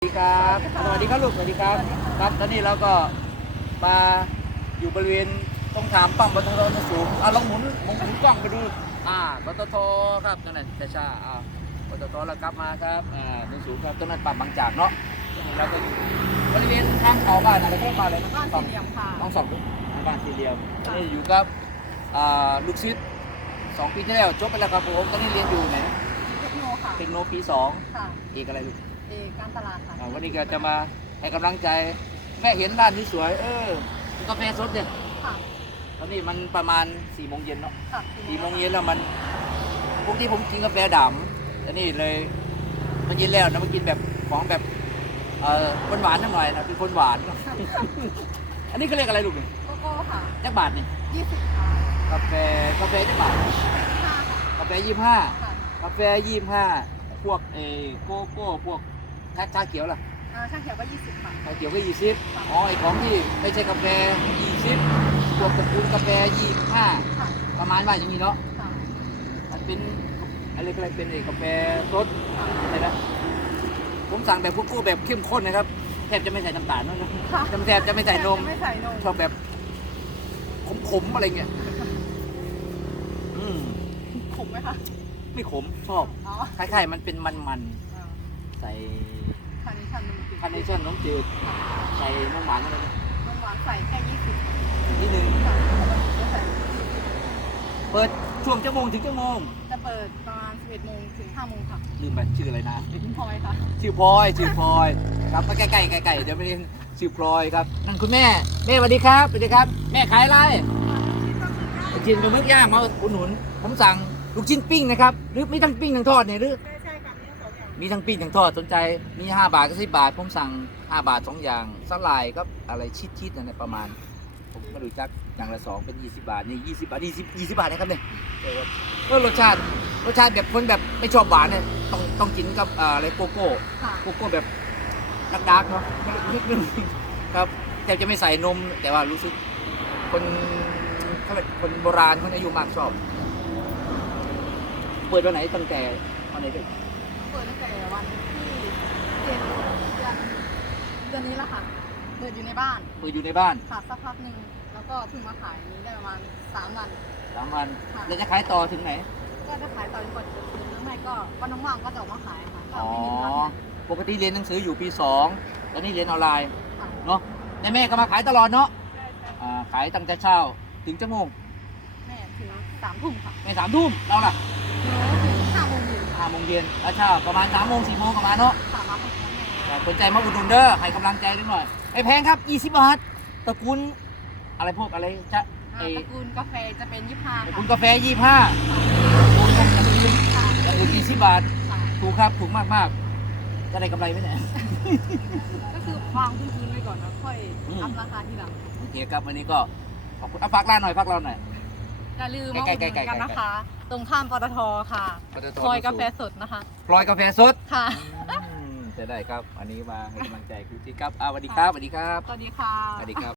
สวัสดีครับสวัสดีครับลูกสวัสดีครับ ครับตอนนี้เราก็มาอยู่บริเวณตรงถามปั๊มปตทสูงอะลองหมุนหมุนหมุนกล้องไปดูอ่าปตทครับนั่นแหละช้าช้าๆอ่าปตทเรากลับมาครับอ่าในสูงครับตรงนั้นปั๊มบางจากเนาะตอนนี้เราก็อยู่บริเวณทางเขาบ้านอะไรเรียกบ้านอะไรนะบ้านสี่เหลี่ยมค่ะต้องสองบ้านสี่เหลี่ยมตอนนี้อยู่กับอ่าลูกศิษย์สองปีที่แล้วจบไปแล้วครับผมตอนนี้เรียนอยู่ไหนนะเทคโนค่ะเทคโนปีสองค่ะเอกอะไรลูก เอกการตลาดค่ะอ่าวันนี้ก็จะมาให้กำลังใจ แม่เห็นร้านที่สวย เออกาแฟสดเนี่ยค่ะตอนนี้มันประมาณ4ี่โมงเย็นเนาะค่ะสี่โมงเย็นแล้วมันพวกที่ผมกินกาแฟดำแต่นี่เลยมันเย็นแล้วนะมากินแบบของแบบเอ่อหวานๆหน่อยนะเป็นคนหวาน อันนี้เขาเรียกอะไรลูกเนี่ยโกโก้ค่ะจักบาทนี่ยี่สิบค่ะกาแฟกาแฟจักบาทห้าค่ะกาแฟยี่ห้า ค่ะ กาแฟยี่ห้าพวกเออโกโก้ พวก ชาชาเขียวล่ะเอ่อช่างเขียวก็ยี่สิบค่ะชาเขียวก็ยี่สิบอ๋อไอของที่ไม่ใช่กาแฟยี่สิบพวกตระกูลกาแฟยี่ห้าค่ะ ประมาณว่าอย่างนี้เนาะค่ะมันเป็นอะไรก็อะไรเป็นไอ้กาแฟรสค่ะอะไรนะผมสั่งแบบคุกกู้แบบเข้มข้นนะครับแทบจะไม่ใส่น้ำตาลด้วยนะค่ะแทบจะไม่ใส่นม ไม่ใส่นมชอบแบบขมๆอะไรเงี้ย อืม ขมไหมคะ ไม่ขมชอบ อ๋อคล้ายๆมันเป็นมันอ่าๆใส่ คาร์เนชั่นนมจืดคาร์เนชั่นน้ำจืดค่ะใส่น้ำหวานอะไรนะนมหวานใส่แค่ยี่สิบนิดนึงค่ะไม่ใส่เปิดช่วงชั่วโมงถึงชั่วโมง จะเปิดประมาณสิบเอ็ดโมงถึงห้าโมงค่ะลืมไปชื่ออะไรนะคุณพลอยค่ะชื่อพลอยชื่อพลอยครับมาใกล้ๆใกล้ๆเดี๋ยวไม่เรียนชื่อพลอยครับนั่นคุณแม่แม่สวัสดีครับสวัสดีครับ แม่ขายอะไรลูกชิ้นปลาหมึกย่างมาอุดหนุน ผมสั่งลูกชิ้นปิ้งนะครับหรือมีทั้งปิ้งทั้งทอดเนี่ยหรือใช่ใช่ค่ะ มีทั้งสองอย่างมีทั้งปิ้งทั้งทอดสนใจมี 5 บาทกับ10บาท ผมสั่ง 5 บาท 2 อย่างสลายก็อะไรชิดๆนั่นแหละประมาณ ผมไม่รู้จักอย่างละสองเป็น 20 บาท นี่ 20 บาท 20 20 บาทนะครับเนี่ยเออก็รสชาติรสชาติแบบคนแบบไม่ชอบหวานเนี่ยต้องต้องกินกับอ่าอะไรโกโก้ค่ะโกโก้แบบดักดักๆเนาะนิดนึงครับแทบจะไม่ใส่นมแต่ว่ารู้สึกคนเขาเรียกคนโบราณคนอายุมากชอบ เปิดวันไหนตั้งแต่วันไหนเด็ก เปิดตั้งแต่วันที่เจ็ดเดือนเดือนนี้แหละค่ะเปิดอยู่ในบ้านเปิดอยู่ในบ้านค่ะสักพักหนึ่งแล้วก็เพิ่งมาขายนี้ได้ประมาณสามวัน สามวันค่ะ แล้วจะขายต่อถึงไหน ก็จะขายต่อจนกว่าจะคืนหรือไม่ก็วันว่างๆก็จะออกมาขายค่ะก็อ๋อ ไม่มีร้านไหนปกติเรียนหนังสืออยู่ปีสองตอนนี้เรียนออนไลน์ ค่ะเนาะแต่แม่ก็มาขายตลอดเนาะอ่าขายตั้งแต่เช้า ถึงชั่วโมงแม่ถึงสามทุ่มค่ะ แม่สามทุ่มเราล่ะหนูถึงห้า โมงเย็นค่ะห้าโมงเย็นแล้วเช้าประมาณสามโมงสี่โมงประมาณเนาะสามารถไปทำงานแต่สนใจมาอุดหนุนเด้อให้กำลังใจด้วยหน่อยไม่แพงครับ20บาทตระกูลอะไรพวกอะไรจะอ่าตระกูลกาแฟจะเป็นยี่ห้าตระค่ะกูลกาแฟ25ตระกูลนมอย่างอื่นค่ะอย่างอื่น20บาท ค่ะถูกครับถูกมากมากๆจะได้กำไรไหมเนี่ย ก็คือวางพื้นๆไว้ก่อนแล้วค่อยอืม อัพราคาทีหลัง โอเคครับวันนี้ก็ขอบคุณอะฝากร้านหน่อยฝากร้านหน่อย อย่าลืมมาใกล้อุดๆหนุนกันๆๆนะคะ ตรงข้ามปตทค่ะซอยกาแฟสดนะคะ พลอยกาแฟสดค่ะ อืมจะได้ครับ อันนี้มาให้กำลังใจคุณที่ครับอ่าสวัสดีครับสวัสดีครับสวัสดีค่ะ สวัสดีครับ